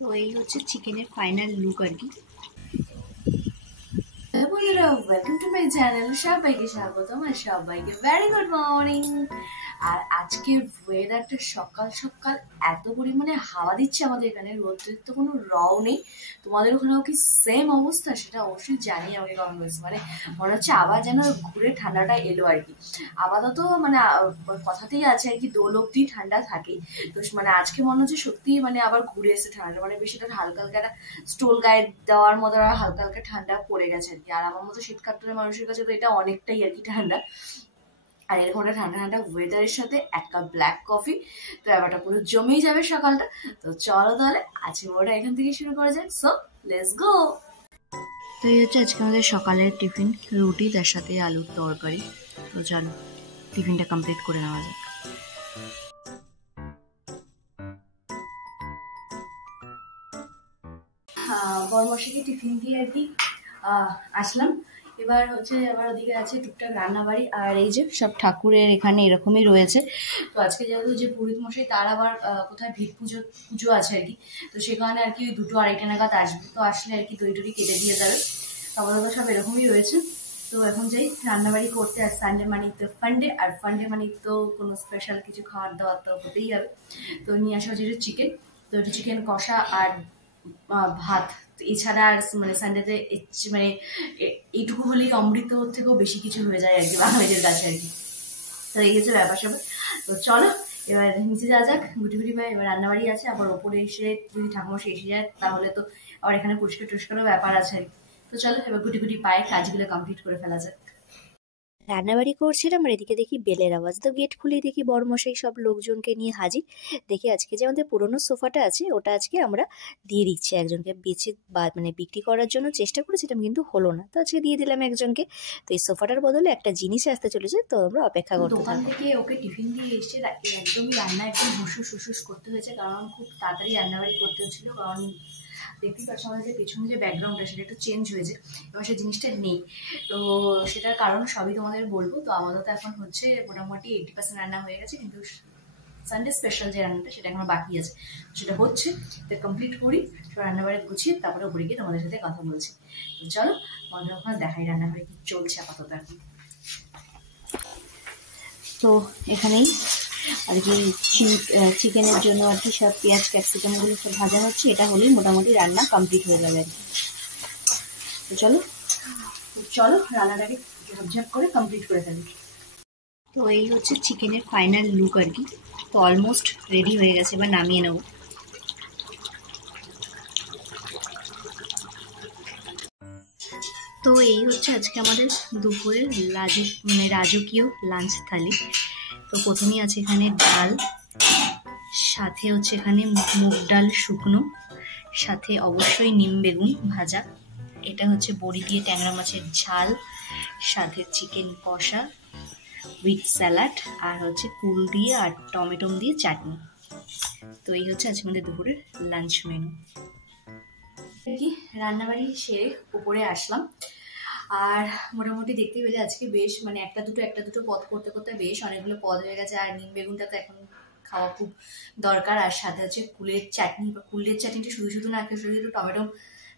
তো এই হচ্ছে চিকেনের ফাইনাল লুক আর কি। বন্ধুরা, ওয়েলকাম টু মাই চ্যানেল। সবাইকে স্বাগতম আর সবাইকে ভেরি গুড মর্নিং। আর আজকে ওয়েদারটা সকাল সকাল এত পরিমাণে হাওয়া দিচ্ছে আমাদের এখানে, রোদের তো কোনো রও নেই। তোমাদের ওখানেও কি সেম অবস্থা? সেটা অবশ্যই জানি আমাকে কমেন্ট বক্সে। মানে মনে হচ্ছে আবার যেন ঘুরে ঠান্ডাটা এলো আর কি। আপাতত মানে কথাতেই আছে আর কি, দোল অব্দি ঠান্ডা থাকে। তো মানে আজকে মনে হচ্ছে সত্যি মানে আবার ঘুরে এসে ঠান্ডা, মানে বেশিটা হালকা হালকা একটা স্টোল গায়ে দেওয়ার মতো আর হালকা হালকা ঠান্ডা পড়ে গেছে আর কি। আর আমার মতো শীত কাটতে মানুষের কাছে তো এটা অনেকটাই আর কি ঠান্ডা। আর এরকম একটা ঠান্ডা ঠান্ডা ওয়েদারের সাথে এক কাপ ব্ল্যাক কফি, তো ব্যাপারটা পুরো জমেই যাবে সকালটা। তো চলো তাহলে আজকে ওটা এখান থেকে শুরু করা যায়। So let's go. তো এই হচ্ছে আজকে আমাদের সকালের টিফিন, রুটি তার সাথে আলুর তরকারি। তো চলো টিফিনটা কমপ্লিট করে নেওয়া যাক। বড়মশাইকে টিফিন দিয়ে আর কি আসলাম। এবার হচ্ছে আবার ওদিকে আছে টুকটাক রান্নাবাড়ি, আর এই যে সব ঠাকুরের এখানে এরকমই রয়েছে। তো আজকে যেহেতু যে পুরোহিত মশাই তার আবার কোথায় ভিড় পুজো আছে আর কি, তো সেখানে আর কি 2-2:30 নাগাদ আসবে। তো আসলে আর কি দই টড়ি কেটে দিয়ে যাবে। তো আমাদের সব এরকমই রয়েছে। তো এখন যাই রান্নাবাড়ি করতে। আর সানডে মানে তো ফান্ডে, আর ফান্ডে মানে তো কোনো স্পেশাল কিছু খাওয়ার দাওয়ার তো হতেই হবে। তো নিয়ে আসা হচ্ছে চিকেন। তো একটু চিকেন কষা আর ভাত। এছাড়া আর মানে সানডেতে মানে এইটুকু হলেই অমৃত থেকেও বেশি কিছু হয়ে যায় আর কি বাঙালিদের কাছে আর কি। তো এই হচ্ছে ব্যাপার সবাই। তো চলো এবার নিচে যাওয়া যাক। গুটি গুটি ভাই এবার রান্নাবাড়ি আছে, আবার ওপরে এসে যদি ঠাকুমশাই এসে যায় তাহলে তো আবার এখানে পরিষ্কার টরিষ্কারও ব্যাপার আছে আর কি। তো চলো এবার গুটি গুটি পায়ে কাজগুলো কমপ্লিট করে ফেলা যাক। রান্নাবাড়ি করছিলাম আর এদিকে দেখি বেলের আওয়াজ। তো গেট খুলেই দেখি বড়মশাই সব লোকজনকে নিয়ে হাজির। দেখি আজকে যে আমাদের পুরোনো সোফাটা আছে ওটা আজকে আমরা দিয়ে দিচ্ছি একজনকে, বেচে বা মানে বিক্রি করার জন্য চেষ্টা করেছিলাম কিন্তু হলো না, তো আজকে দিয়ে দিলাম একজনকে। তো এই সোফাটার বদলে একটা জিনিস আসতে চলেছে, তো আমরা অপেক্ষা করতে দোকান থাকবো। থেকে ওকে টিফিন দিয়ে এসে একদমই রান্না একদম হুসুস হুসুস করতে হয়েছে, কারণ খুব তাড়াতাড়ি রান্নাবাড়ি করতে হচ্ছিল। কারণ দেখতেই পাচ্ছ আমাদের যে পেছনে যে ব্যাকগ্রাউন্ডটা সেটা একটু চেঞ্জ হয়েছে, এবং সেই জিনিসটা নেই। তো সেটার কারণ সবই তোমাদের বলবো। তো আমাদের তো এখন হচ্ছে মোটামুটি 80% রান্না হয়ে গেছে, কিন্তু সানডে স্পেশাল যে রান্নাটা সেটা এখনো বাকি আছে, সেটা হচ্ছে। তো কমপ্লিট করি সব রান্নাবাড়ি গুছিয়ে, তারপরে উপরে গিয়ে তোমাদের সাথে কথা বলছি। তো চলো আমাদের ওখানে দেখাই রান্নাবাড়ি কি চলছে আপাতত এখন। তো এখানেই আর কি চিকেনের জন্য আর কি সব পেঁয়াজ ক্যাপসিকামগুলো সব ভাজা হচ্ছে। এটা হলেই মোটামুটি রান্না কমপ্লিট হয়ে যাবে আর কি। তো চলো চলো রান্নাটাকে ঝপঝপ করে কমপ্লিট করে ফেলি। তো এই হচ্ছে চিকেনের ফাইনাল লুক আর কি। তো অলমোস্ট রেডি হয়ে গেছে, এবার নামিয়ে নেব। তো এই হচ্ছে আজকে আমাদের দুপুরের রাজকীয় লাঞ্চ থালি। তো প্রথমেই আছে এখানে ডাল, সাথে হচ্ছে এখানে মুগ ডাল শুকনো, সাথে অবশ্যই নিম বেগুন ভাজা, এটা হচ্ছে বড়ি দিয়ে ট্যাংরা মাছের ঝাল, সাথে চিকেন কষা উইথ স্যালাড, আর হচ্ছে কুল দিয়ে আর টমেটো দিয়ে চাটনি। তো এই হচ্ছে আজকে আমাদের দুপুরের লাঞ্চ মেনু। কি রান্নাবাড়ি সেরে উপরে আসলাম। আর মোটামুটি দেখতে পেলে আজকে বেশ মানে একটা দুটো পদ করতে করতে বেশ অনেকগুলো পদ হয়ে গেছে। আর নিম বেগুনটা তো এখন খাওয়া খুব দরকার। আর সাথে হচ্ছে কুলের চাটনি, বা কুলের চাটনিটা শুধু শুধু না খেয়ে শুধু একটু টমেটো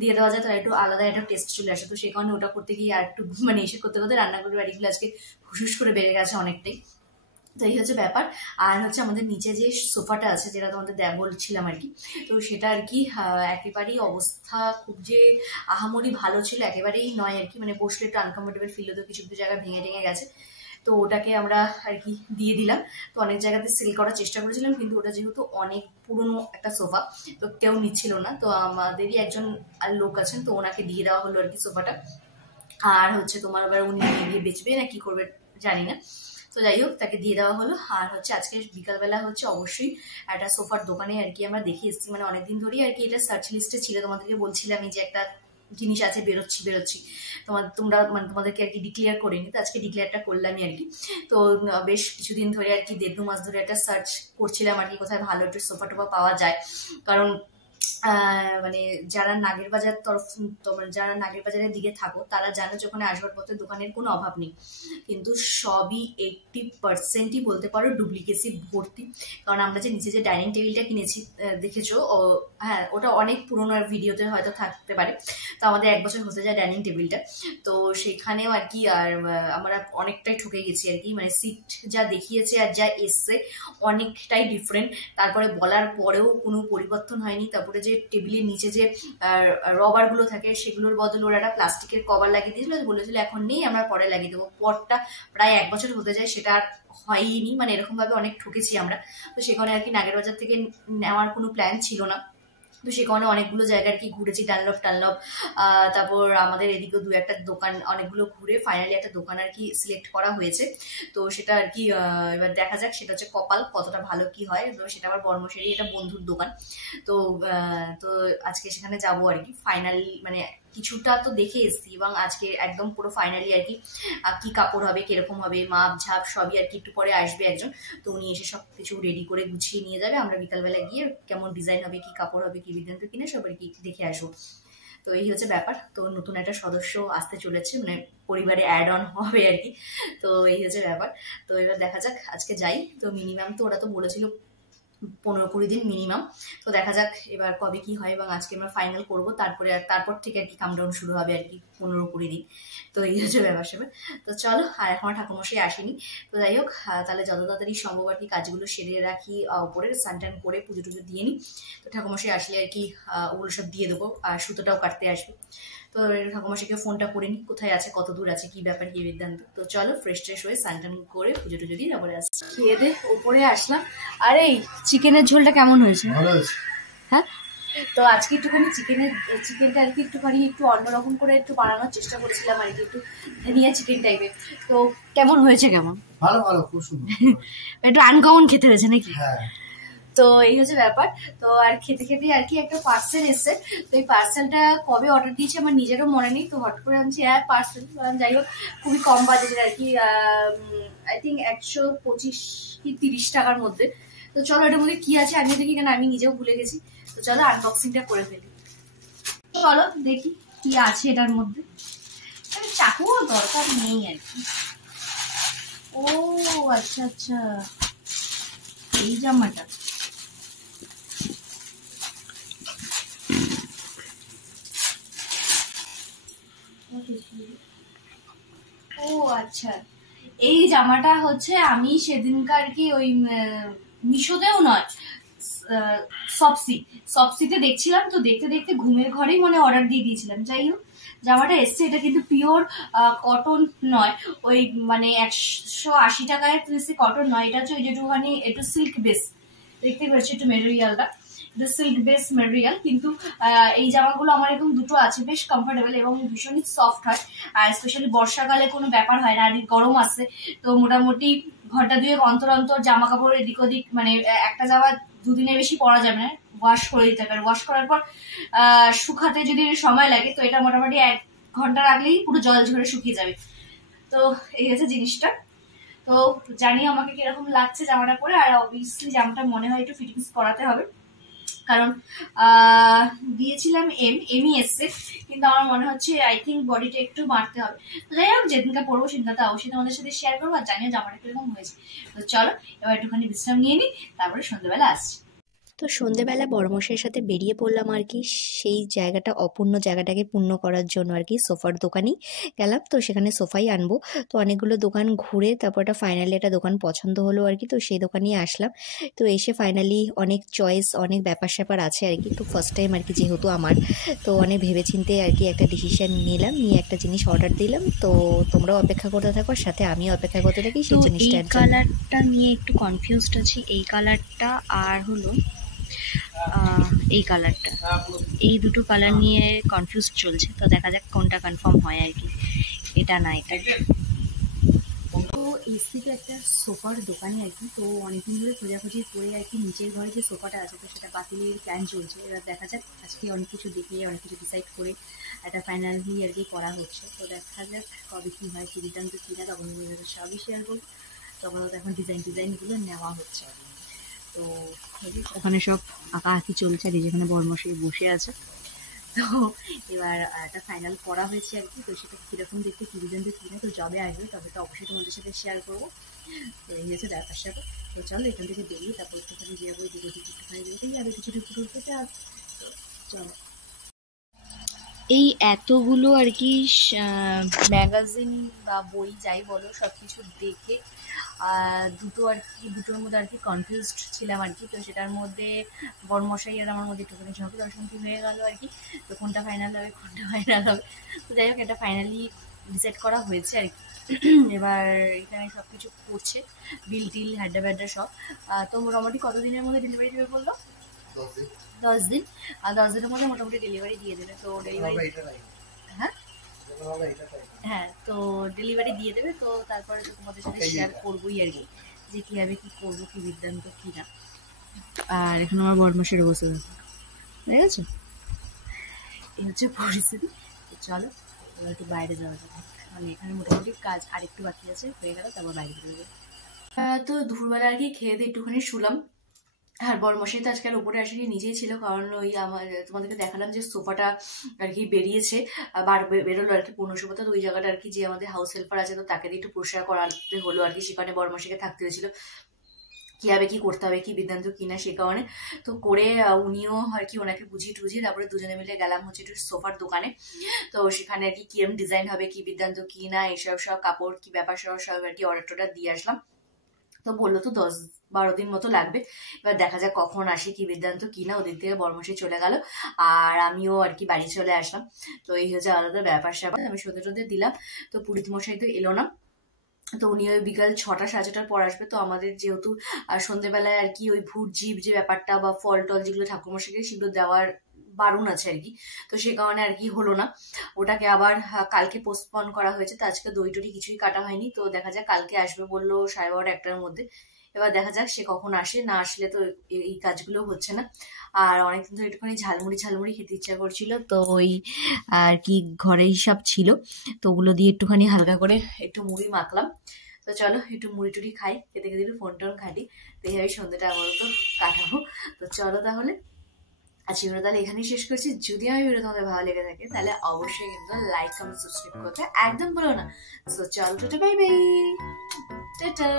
দিয়ে দেওয়া যায়, তাহলে একটু আলাদা একটা টেস্ট চলে আসে। তো সেই কারণে ওটা করতে গিয়ে আর একটু মানে এসে করতে করতে রান্নাঘরের বাড়িগুলো আজকে হুসুস করে বেড়ে গেছে অনেকটাই। তো এই হচ্ছে ব্যাপার। আর হচ্ছে আমাদের নিচে যে সোফাটা আছে যেটা তোমাদের বলছিলাম আর কি, তো সেটা আর কি একেবারেই অবস্থা খুব যে আহামরি ভালো ছিল একেবারেই নয় আর কি। মানে বসলে একটু আনকমফোর্টেবল ফিল হতো, কিছু কিছু জায়গায় ভেঙে ভেঙে গেছে। তো ওটাকে আমরা আর কি দিয়ে দিলাম। তো অনেক জায়গাতে সেল করার চেষ্টা করেছিলাম, কিন্তু ওটা যেহেতু অনেক পুরনো একটা সোফা, তো কেউ নিচ্ছিল না। তো আমাদেরই একজন লোক আছেন, তো ওনাকে দিয়ে দেওয়া হলো আর কি সোফাটা। আর হচ্ছে তোমার আবার উনি গিয়ে বেচবে না কি করবে জানি না। তো যাই হোক তাকে দিয়ে দেওয়া হলো। আর হচ্ছে আজকে বিকালবেলা হচ্ছে অবশ্যই একটা সোফার দোকানে আর কি আমরা দেখে এসেছি, মানে অনেকদিন ধরেই আর কি এটা সার্চ লিস্টে ছিল। তোমাদেরকে বলছিলামই যে একটা জিনিস আছে, বেরোচ্ছি তোমরা মানে তোমাদেরকে আর কি ডিক্লেয়ার করিনি, তো আজকে ডিক্লেয়ারটা করলামই আর কি। তো বেশ কিছুদিন ধরে আর কি 1.5-2 মাস ধরে একটা সার্চ করছিলাম আর কি, কোথায় ভালো একটু সোফা টোফা পাওয়া যায়। কারণ মানে যারা নাগের বাজার তরফ, তোমরা যারা নাগের বাজারের দিকে থাকো তারা জানো যে ওখানে আসবার পথে দোকানের কোনো অভাব নেই, কিন্তু সবই 80%ই বলতে পারো ডুপ্লিকেসি ভর্তি। কারণ আমরা যে নিচে যে ডাইনিং টেবিলটা কিনেছি দেখেছো, হ্যাঁ ওটা অনেক পুরোনো ভিডিওতে হয়তো থাকতে পারে, তো আমাদের 1 বছর হতে যায় ডাইনিং টেবিলটা। তো সেখানেও আর কি আর আমরা অনেকটাই ঠকে গেছি আর কি, মানে সিট যা দেখিয়েছে আর যা এসছে অনেকটাই ডিফারেন্ট। তারপরে বলার পরেও কোনো পরিবর্তন হয়নি। তারপরে যে টেবিলের নিচে যে রবার গুলো থাকে সেগুলোর বদলে ওরা একটা প্লাস্টিকের কভার লাগিয়ে দিয়েছিল, বলেছিল এখন নেই, আমরা পরে লাগিয়ে দেবো। পরটা প্রায় 1 বছর হতে যায়, সেটা আর হয়নি। মানে এরকম ভাবে অনেক ঠকেছি আমরা। তো সেখানে আর কি নাগের বাজার থেকে নেওয়ার কোনো প্ল্যান ছিল না। তো সেখানে অনেকগুলো জায়গা আর কি ঘুরেছি, ডানলপ টানলপ, তারপর আমাদের এদিকেও 2-1টা দোকান অনেকগুলো ঘুরে ফাইনালি একটা দোকান আর কি সিলেক্ট করা হয়েছে। তো সেটা আর কি এবার দেখা যাক, সেটা হচ্ছে কপাল কতটা ভালো কি হয়। তো সেটা আবার বর্মশারী এটা বন্ধুর দোকান। তো তো আজকে সেখানে যাবো আর কি ফাইনালি, মানে কিছুটা তো দেখে এসছি এবং আজকে একদম পুরো ফাইনালি আর কি কি কাপড় হবে, কিরকম হবে, মাপ ঝাপ সবই আর কি। একটু পরে আসবে একজন, তো উনি এসে সব কিছু রেডি করে গুছিয়ে নিয়ে যাবে। আমরা বিকালবেলা গিয়ে কেমন ডিজাইন হবে, কি কাপড় হবে, কি বিদ্যান্ত কিনে সব আর কি দেখে আসবো। তো এই হচ্ছে ব্যাপার। তো নতুন একটা সদস্য আসতে চলেছে, মানে পরিবারে অ্যাড অন হবে আর কি। তো এই হচ্ছে ব্যাপার। তো এবার দেখা যাক, আজকে যাই। তো মিনিমাম তো ওরা তো বলেছিল 15-20 দিন মিনিমাম। তো দেখা যাক এবার কবে কি হয়, এবং আজকে আমরা ফাইনাল করবো। তারপর থেকে আর কি কামডাউন শুরু হবে আর কি 15-20 দিন। তো এই হচ্ছে ব্যাপার সেবার। তো চলো, আর এখন ঠাকুরমশাই আসেনি। তো যাই হোক, তাহলে যত তাড়াতাড়ি সম্ভব আর কি কাজগুলো সেরে রাখি, উপরে স্নান টান করে পুজো টুজো দিয়ে নিই। তো ঠাকুরমশাই আসলে আর কি ওগুলো সব দিয়ে দেবো, আর সুতোটাও কাটতে আসবে। তো ঠাকুরমশাইকে ফোনটা করে নিই, কোথায় আছে, কত দূর আছে, কি ব্যাপার, কি বিদ্যান্ত। তো চলো ফ্রেশ ট্রেশ হয়ে স্নান টান করে পুজো টুজো দিয়ে তারপরে আসছি। খেয়ে দে উপরে আসলাম। আর এই চিকেনের ঝোলটা কেমন হয়েছে? হ্যাঁ, তো আজকে একটুখানি চিকেনটা আর কি একটু অন্যরকম করে একটু বানানোর চেষ্টা করেছিলাম আর কি, একটু ধনিয়া চিকেন টাইপের। তো কেমন হয়েছে? কেমন? ভালো ভালো, খুব সুন্দর। একটু আনকমন খেতে হয়েছে নাকি? হ্যাঁ। তো এই হচ্ছে ব্যাপার। তো আর খেতে খেতে আর কি একটা পার্সেল এসছে। তো এই পার্সেলটা কবে অর্ডার দিয়েছি আমার নিজেরও মনে নেই। তো হট করে আনছি পার্সেল। যাই হোক, খুবই কম বাজেটের আর কি, আই থিঙ্ক 125 কি 30 টাকার মধ্যে। তো চলো এটার মধ্যে কি আছে আমি দেখি, কেন আমি নিজেও ভুলে গেছি। তো চলো আনবক্সিংটা করে ফেলি। চলো দেখি কি আছে এটার মধ্যে। চাকুও দরকার নেই আর কি। ও আচ্ছা আচ্ছা, এই জামাটা। ও আচ্ছা, এই জামাটা হচ্ছে আমি সেদিনকার কি ওই মিশোতেও নয়, সবসিতে দেখছিলাম। তো দেখতে দেখতে ঘুমের ঘরেই মনে অর্ডার দিয়ে দিয়েছিলাম। যাই হোক, জামাটা এসছে। এটা কিন্তু পিওর কটন নয়, ওই মানে 180 টাকায় কটন নয়। এটা হচ্ছে ওই যেটুখানি একটু সিল্ক বেস, দেখতে পাচ্ছি একটু মেটেরিয়ালটা, এটা সিল্ক বেস মেটেরিয়াল। কিন্তু এই জামাগুলো আমার এরকম দুটো আছে, বেশ কমফোর্টেবল এবং ভীষণই সফট হয়। আর স্পেশালি বর্ষাকালে কোনো ব্যাপার হয় না, আর গরম আসছে। তো মোটামুটি ঘন্টা 2 অন্তর অন্তর জামা কাপড় এদিক ওদিক, মানে একটা জামা 2 দিনের বেশি পরা যাবে না, ওয়াশ করে দিতে হবে। ওয়াশ করার পর শুকাতে যদি সময় লাগে, তো এটা মোটামুটি 1 ঘন্টা রাখলেই পুরো জল ঝরে শুকিয়ে যাবে। তো এই হচ্ছে জিনিসটা। তো জানি আমাকে কিরকম লাগছে জামাটা পরে। আর অবভিয়াসলি জামাটা মনে হয় একটু ফিটিংস করাতে হবে, কারণ দিয়েছিলাম এমই এসছে, কিন্তু আমার মনে হচ্ছে আই থিঙ্ক বডিটা একটু মারতে হবে। তো যাই হোক, যেদিনকে পড়বো সেদিনটা অবশ্যই তোমাদের সাথে শেয়ার করবো, আর জানিও জামাটা কিরকম হয়েছে। তো চলো এবার একটুখানি বিশ্রাম নিয়ে নিই, তারপরে সন্ধ্যেবেলা আসছি। তো সন্ধেবেলা বড়মশাইয়ের সাথে বেরিয়ে পড়লাম আর কি, সেই জায়গাটা অপূর্ণ জায়গাটাকে পূর্ণ করার জন্য আর কি। সোফার দোকানেই গেলাম, তো সেখানে সোফাই আনবো। তো অনেকগুলো দোকান ঘুরে তারপর ফাইনালি একটা দোকান পছন্দ হলো আর কি, তো সেই দোকানেই আসলাম। তো এসে ফাইনালি অনেক চয়েস, অনেক ব্যাপার স্যাপার আছে আর কি। তো ফার্স্ট টাইম আর কি যেহেতু আমার, তো অনেক ভেবেচিন্তে আর কি একটা ডিসিশন নিলাম, নিয়ে একটা জিনিস অর্ডার দিলাম। তো তোমরাও অপেক্ষা করতে থাকো, সাথে আমিও অপেক্ষা করতে থাকি সেই জিনিসটা। এই কালারটা নিয়ে একটু কনফিউজড আছি, এই কালারটা আর হলো এই কালারটা, এই দুটো কালার নিয়ে কনফিউজ চলছে। তো দেখা যাক কোনটা কনফার্ম হয় আর কি, এটা না এটা। তো এসিতে একটা সোফার দোকানে আর কি, তো অনেকদিন ধরে খোঁজাখুঁজি করে আর কি নিচের ঘরে যে সোফাটা আছে, তো সেটা বাতিলের প্ল্যান চলছে। এবার দেখা যাক, আজকে অনেক কিছু দেখে অনেক কিছু ডিসাইড করে একটা ফাইনালি আর কি করা হচ্ছে। তো দেখা যাক কবে কী হয়, কি রিটার্ন তো কী না, তখন সবই শেয়ার করবো। তখন তো এখন ডিজাইনগুলো নেওয়া হচ্ছে। তো ওখানে সব আঁকা আঁকি চলছে আর যেখানে বরমশাই বসে আছে। তো এবার একটা ফাইনাল করা হয়েছে আর কি। তো সেটা কীরকম দেখতে কী ডিজাইন কী না, তো যবে আসবে তবে তো অবশ্যই তোমাদের সাথে শেয়ার করবো। তো এই হচ্ছে ব্যাপার সাথে। তো চলো এখান থেকে বেরিয়ে তারপর একটুখানি যাবো এদিকে একটুখানি যেতেই যাবে কিছু টুকু করতে চাস। তো চলো, এই এতগুলো আর কি ম্যাগাজিন বা বই যাই বলো সব কিছু দেখে দুটো আর কি, দুটোর মধ্যে আর কি কনফিউজড ছিলাম আর কি। তো সেটার মধ্যে বরমশাই আর আমার মধ্যে একটুখানি ঝগড়া অশান্তি হয়ে গেল আর কি। তো কোনটা ফাইনাল হবে কোনটা ফাইনাল হবে, তো যাই হোক এটা ফাইনালি ডিসাইড করা হয়েছে আর কি। এবার এখানে সব কিছু করছে, বিল টিল হ্যাড্ডা ব্যাড্ডা সব। তো মোটামুটি কতদিনের মধ্যে ডেলিভারি দেবে বললো? 10 দিন। আর 10 দিনের মধ্যে মোটামুটি ডেলিভারি দিয়ে দেবে। তো ডেলিভারি, হ্যাঁ হ্যাঁ, তো ডেলিভারি দিয়ে দেবে। তো তারপরে তো তোমাদের সাথে শেয়ার করবোই আর কি, যে কীভাবে কী করবো, কী বৃত্তান্ত কী না। আর এখন আমার বরমাসের অবস্থা ঠিক আছে, এই হচ্ছে পরিস্থিতি। তো চলো এবার একটু বাইরে যাওয়া যাবে, মানে এখানে মোটামুটি কাজ আর একটু বাকি আছে, হয়ে গেল তারপর বাইরে বেরোবে। তো দুপুরবেলা আর কি খেয়ে দিয়ে একটুখানি শুলাম। আর বরমশাই তো আজকাল উপরে আসেনি, নিজেই ছিল। কারণ ওই আমার তোমাদেরকে দেখালাম যে সোফাটা আর কি বেরিয়েছে, বেরোলো আর কি পূর্ণ সোফাটা। তো ওই জায়গাটা আর কি যে আমাদের হাউস হেল্পার আছে, তো তাকে দিয়ে একটু পরিষ্কার করাতে হলো আর কি। সেখানে বরমশাইকে থাকতে হয়েছিল, কীভাবে কি করতে হবে কি বিদ্যান্ত কিনা সে কারণে। তো করে উনিও আর কি ওনাকে বুঝিয়ে টুঝিয়ে তারপরে দুজনে মিলে গেলাম হচ্ছে একটু সোফার দোকানে। তো সেখানে আর কি কিরম ডিজাইন হবে কি বিদ্যান্ত কি না এসব সব কাপড় কি ব্যাপার সব আর কি অর্ডার টর্ডার দিয়ে আসলাম। তো বললো তো 10-12 দিন মতো লাগবে। এবার দেখা যাক কখন আসে কি বিদ্যান্ত কি না। ওদিক থেকে বরমশাই চলে গেল আর আমিও আর কি বাড়ি চলে আসলাম। তো এই হচ্ছে আলাদা ব্যাপার স্যাপার। আমি সন্ধে টন্ধে দিলাম, তো পুরীত মশাই তো এলো না। তো উনি ওই বিকাল 6টা-6:30টার পর আসবে। তো আমাদের যেহেতু সন্ধ্যেবেলায় আর কি ওই ভূত জীব যে ব্যাপারটা বা ফল টল যেগুলো ঠাকুরমশাইকে সেগুলো দেওয়ার বারণ আছে আর কি। তো সে কারণে আর কি হলো না, ওটাকে আবার কালকে পোস্টপন করা হয়েছে। তো আজকে দই টই কিছুই কাটা হয়নি। তো দেখা যাক কালকে আসবে বললো 12:30-1টার মধ্যে। এবার দেখা যাক সে কখন আসে, না আসলে তো এই কাজগুলো হচ্ছে না। আর অনেকদিন ধরে একটুখানি ঝালমুড়ি খেতে ইচ্ছা করছিল। তো ওই আর কি ঘরে হিসাব ছিল, তো ওগুলো দিয়ে একটুখানি হালকা করে একটু মুড়ি মাখলাম। তো চলো একটু মুড়ি টুড়ি খাই, খেতে খেতে একটু ফোন টোন ঘাঁটি। তো এইভাবে সন্ধ্যেটা আপাতত কাটাবো। তো চলো তাহলে আজকে ভিডিও তাহলে এখানেই শেষ করছি। যদি আমার ভিডিও তোমাদের ভালো লেগে থাকে তাহলে অবশ্যই কিন্তু লাইক কমেন্ট সাবস্ক্রাইব করতে একদম ভুলো না। সো চলো টাটা বাই বাই, টাটা।